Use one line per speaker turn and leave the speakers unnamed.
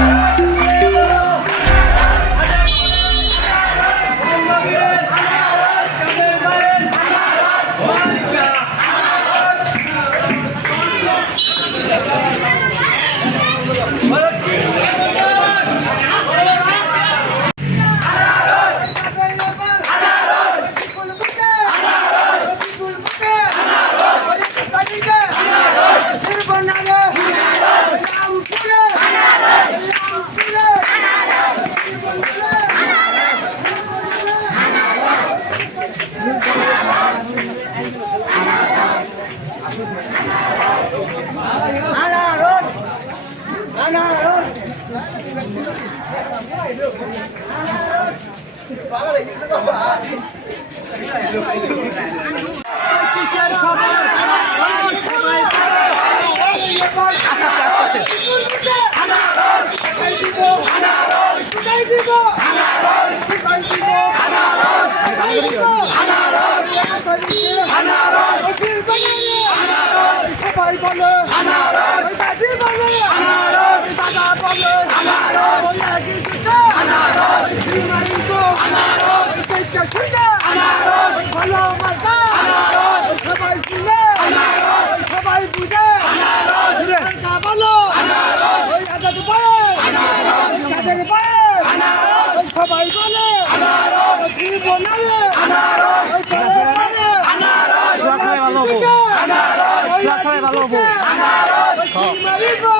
Thank you. কিসের খবর আনারস সবাই বলে আনারস খাব